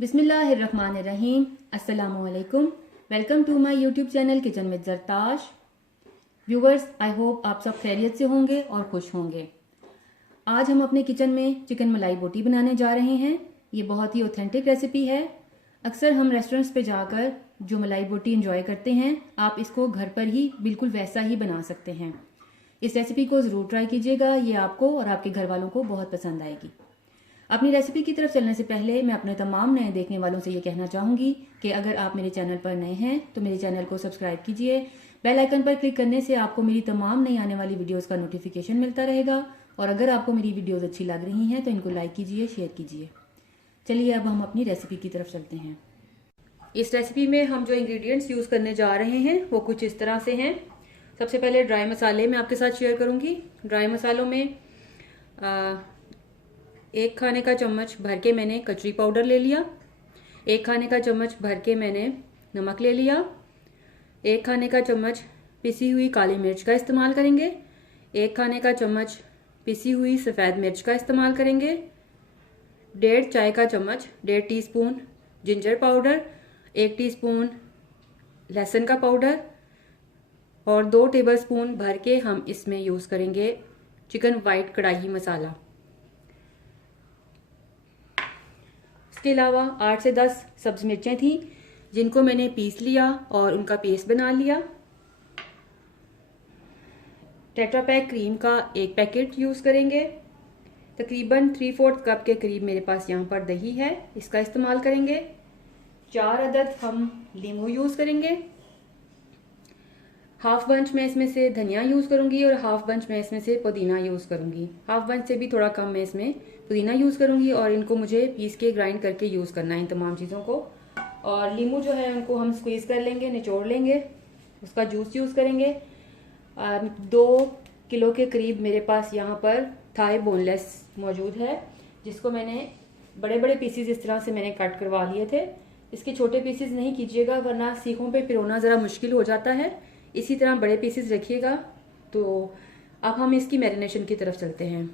बिस्मिल्लाहिर्रहमानिर्रहीम। अस्सलामुअलैकुम। Welcome to my YouTube channel kitchen with Zartash. Viewers, I hope आप सब खैरियत से होंगे और खुश होंगे। आज हम अपने किचन में चिकन मलाई बोटी बनाने जा रहे हैं। ये बहुत ही ऑथेंटिक रेसिपी है। अक्सर हम रेस्टोरेंट्स पे जाकर जो मलाई बोटी इंजॉय करते हैं, आप इसको घर पर ही बिल्कुल वैसा ही बना सकते हैं। इस रेसिपी को ज़रूर ट्राई कीजिएगा। ये आपको और आपके घर वालों को बहुत पसंद आएगी। अपनी रेसिपी की तरफ चलने से पहले मैं अपने तमाम नए देखने वालों से ये कहना चाहूँगी कि अगर आप मेरे चैनल पर नए हैं तो मेरे चैनल को सब्सक्राइब कीजिए। बेल आइकन पर क्लिक करने से आपको मेरी तमाम नई आने वाली वीडियोस का नोटिफिकेशन मिलता रहेगा। और अगर आपको मेरी वीडियोस अच्छी लग रही हैं तो इनको लाइक कीजिए, शेयर कीजिए। चलिए अब हम अपनी रेसिपी की तरफ चलते हैं। इस रेसिपी में हम जो इंग्रेडिएंट्स यूज़ करने जा रहे हैं वो कुछ इस तरह से हैं। सबसे पहले ड्राई मसाले मैं आपके साथ शेयर करूँगी। ड्राई मसालों में 1 खाने का चम्मच भर के मैंने कचरी पाउडर ले लिया। 1 खाने का चम्मच भर के मैंने नमक ले लिया। 1 खाने का चम्मच पिसी हुई काली मिर्च का इस्तेमाल करेंगे। 1 खाने का चम्मच पिसी हुई सफ़ेद मिर्च का इस्तेमाल करेंगे। 1.5 चाय का चम्मच 1.5 टीस्पून जिंजर पाउडर, 1 टीस्पून लहसुन का पाउडर और 2 टेबलस्पून भर के हम इसमें यूज़ करेंगे चिकन वाइट कढ़ाई मसाला। इसके अलावा 8 से 10 सब्ज मिर्चें थी जिनको मैंने पीस लिया और उनका पेस्ट बना लिया। टेट्रा पैक क्रीम का 1 पैकेट यूज़ करेंगे। तकरीबन 3/4 कप के करीब मेरे पास यहाँ पर दही है, इसका इस्तेमाल करेंगे। 4 अदद हम लीमू यूज़ करेंगे। हाफ बंच मैं इसमें से धनिया यूज़ करूँगी और हाफ बंच मैं इसमें से पुदीना यूज़ करूँगी। हाफ बंच से भी थोड़ा कम मैं इसमें पुदीना यूज़ करूँगी और इनको मुझे पीस के ग्राइंड करके यूज़ करना है इन तमाम चीज़ों को। और लीमू जो है उनको हम स्क्वीज़ कर लेंगे, निचोड़ लेंगे, उसका जूस यूज़ करेंगे। 2 किलो के करीब मेरे पास यहाँ पर थाई बोनलेस मौजूद है, जिसको मैंने बड़े बड़े पीसीज इस तरह से मैंने कट करवा लिए थे। इसके छोटे पीसीज नहीं कीजिएगा वरना सीखों पे पिरोना ज़रा मुश्किल हो जाता है। इसी तरह बड़े पीसेस रखिएगा। तो अब हम इसकी मैरिनेशन की तरफ चलते हैं।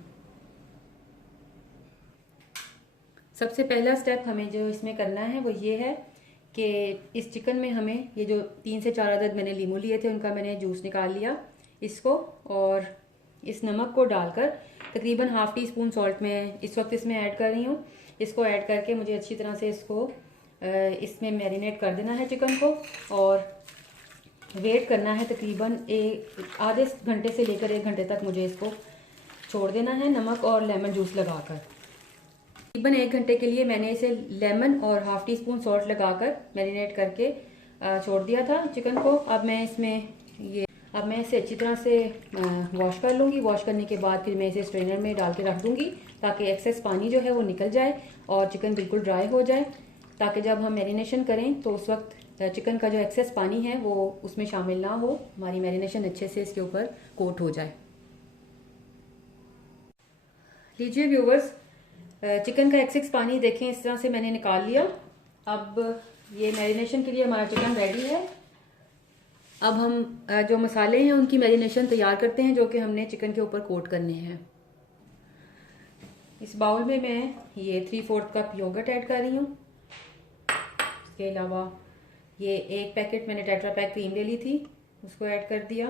सबसे पहला स्टेप हमें जो इसमें करना है वो ये है कि इस चिकन में हमें ये जो 3 से 4 अदद मैंने लीमू लिए थे उनका मैंने जूस निकाल लिया इसको, और इस नमक को डालकर तकरीबन ½ टीस्पून सॉल्ट में इस वक्त इसमें ऐड कर रही हूँ। इसको ऐड करके मुझे अच्छी तरह से इसको इसमें मैरिनेट कर देना है चिकन को और वेट करना है। तकरीबन आधे घंटे से लेकर 1 घंटे तक मुझे इसको छोड़ देना है नमक और लेमन जूस लगाकर। तकरीबन 1 घंटे के लिए मैंने इसे लेमन और ½ टीस्पून सॉल्ट लगाकर मैरिनेट करके छोड़ दिया था चिकन को। अब मैं इसे अच्छी तरह से वॉश कर लूँगी। वॉश करने के बाद फिर मैं इसे स्ट्रेनर में डाल के रख दूँगी ताकि एक्सेस पानी जो है वो निकल जाए और चिकन बिल्कुल ड्राई हो जाए, ताकि जब हम मैरिनेशन करें तो उस वक्त चिकन का जो एक्सेस पानी है वो उसमें शामिल ना हो, हमारी मैरिनेशन अच्छे से इसके ऊपर कोट हो जाए। लीजिए व्यूवर्स, चिकन का एक्सेस पानी देखें इस तरह से मैंने निकाल लिया। अब ये मैरिनेशन के लिए हमारा चिकन रेडी है। अब हम जो मसाले हैं उनकी मैरिनेशन तैयार करते हैं जो कि हमने चिकन के ऊपर कोट करने हैं। इस बाउल में मैं ये 3/4 कप योगर्ट ऐड कर रही हूँ। इसके अलावा ये 1 पैकेट मैंने टेट्रा पैक क्रीम ले ली थी, उसको ऐड कर दिया।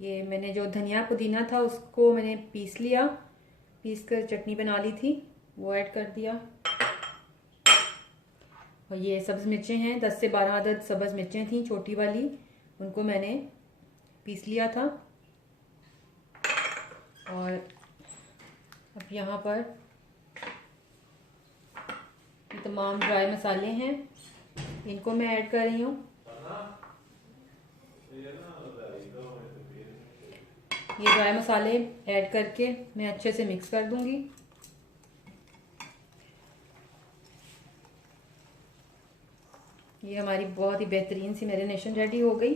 ये मैंने जो धनिया पुदीना था उसको मैंने पीस लिया, पीस कर चटनी बना ली थी, वो ऐड कर दिया। और ये सब्ज़ मिर्चें हैं, 10 से 12 अदद सब्ज़ मिर्चें थी छोटी वाली, उनको मैंने पीस लिया था। और अब यहाँ पर तमाम ड्राई मसाले हैं, इनको मैं ऐड कर रही हूँ। ये ड्राई मसाले ऐड करके मैं अच्छे से मिक्स कर दूंगी। ये हमारी बहुत ही बेहतरीन सी मैरिनेशन रेडी हो गई।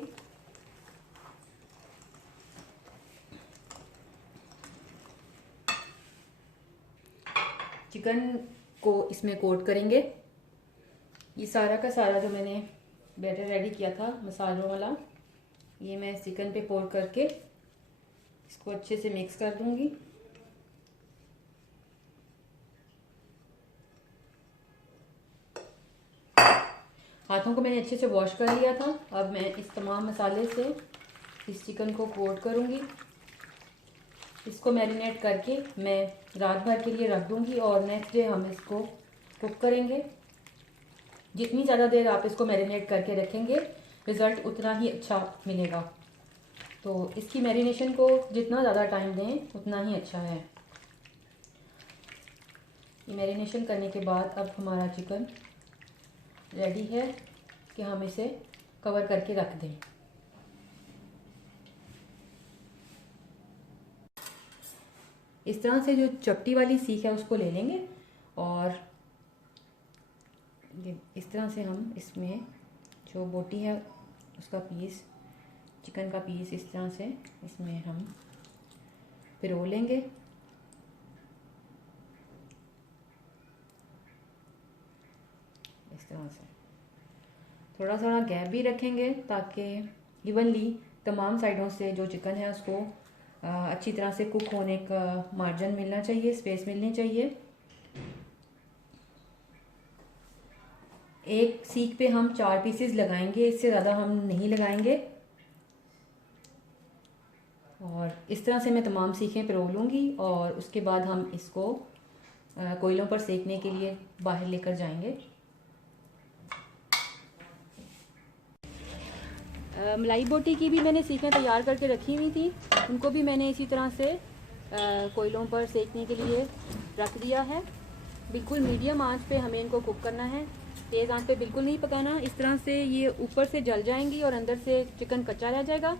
चिकन को इसमें कोट करेंगे। ये सारा का सारा जो मैंने बैटर रेडी किया था मसालों वाला, ये मैं चिकन पे पोर करके इसको अच्छे से मिक्स कर दूंगी। हाथों को मैंने अच्छे से वॉश कर लिया था। अब मैं इस तमाम मसाले से इस चिकन को कोट करूँगी। इसको मैरिनेट करके मैं रात भर के लिए रख दूँगी और नेक्स्ट डे हम इसको कुक करेंगे। जितनी ज़्यादा देर आप इसको मैरिनेट करके रखेंगे रिज़ल्ट उतना ही अच्छा मिलेगा। तो इसकी मैरिनेशन को जितना ज़्यादा टाइम दें उतना ही अच्छा है। ये मैरिनेशन करने के बाद अब हमारा चिकन रेडी है कि हम इसे कवर करके रख दें। इस तरह से जो चपटी वाली सीख है उसको ले लेंगे और ये इस तरह से हम इसमें जो बोटी है उसका पीस, चिकन का पीस इस तरह से इसमें हम पिरो लेंगे। इस तरह से थोड़ा थोड़ा गैप भी रखेंगे ताकि इवनली तमाम साइडों से जो चिकन है उसको अच्छी तरह से कुक होने का मार्जिन मिलना चाहिए, स्पेस मिलनी चाहिए। एक सीख पे हम 4 पीसेस लगाएंगे, इससे ज़्यादा हम नहीं लगाएंगे। और इस तरह से मैं तमाम सीखें पिरो लूँगी और उसके बाद हम इसको कोयलों पर सेकने के लिए बाहर लेकर जाएंगे। मलाई बोटी की भी मैंने सीखें तैयार करके रखी हुई थी, उनको भी मैंने इसी तरह से कोयलों पर सेकने के लिए रख दिया है। बिल्कुल मीडियम आंच पे हमें इनको कुक करना है, तेज़ आंच पे बिल्कुल नहीं पकाना। इस तरह से ये ऊपर से जल जाएंगी और अंदर से चिकन कच्चा रह जाएगा।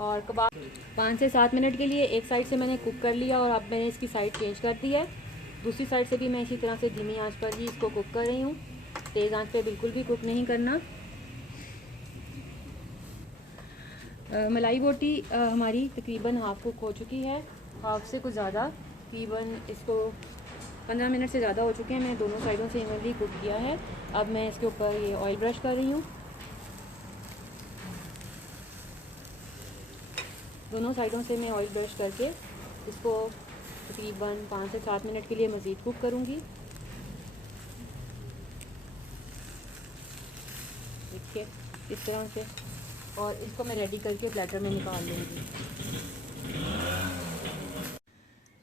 और कबाब 5 से 7 मिनट के लिए एक साइड से मैंने कुक कर लिया और अब मैंने इसकी साइड चेंज कर दी है। दूसरी साइड से भी मैं इसी तरह से धीमी आंच पर ही इसको कुक कर रही हूँ, तेज़ आंच पे बिल्कुल भी कुक नहीं करना। मलाई बोटी हमारी तकरीबन हाफ़ कुक हो चुकी है, हाफ़ से कुछ ज़्यादा, तकरीबन इसको 15 मिनट से ज़्यादा हो चुके हैं। मैंने दोनों साइडों से इवनली कुक किया है। अब मैं इसके ऊपर ये ऑयल ब्रश कर रही हूँ। दोनों साइडों से मैं ऑयल ब्रश करके इसको तकरीबन 5 से 7 मिनट के लिए मज़ीद कुक करूँगी। देखिए इस तरह से, और इसको मैं रेडी करके प्लेटर में निकाल लूँगी।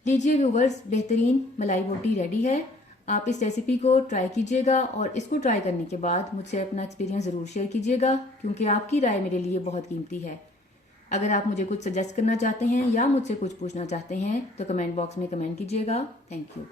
लीजिए व्यूवर्स, बेहतरीन मलाई बोटी रेडी है। आप इस रेसिपी को ट्राई कीजिएगा और इसको ट्राई करने के बाद मुझसे अपना एक्सपीरियंस ज़रूर शेयर कीजिएगा, क्योंकि आपकी राय मेरे लिए बहुत कीमती है। अगर आप मुझे कुछ सजेस्ट करना चाहते हैं या मुझसे कुछ पूछना चाहते हैं तो कमेंट बॉक्स में कमेंट कीजिएगा। Thank you.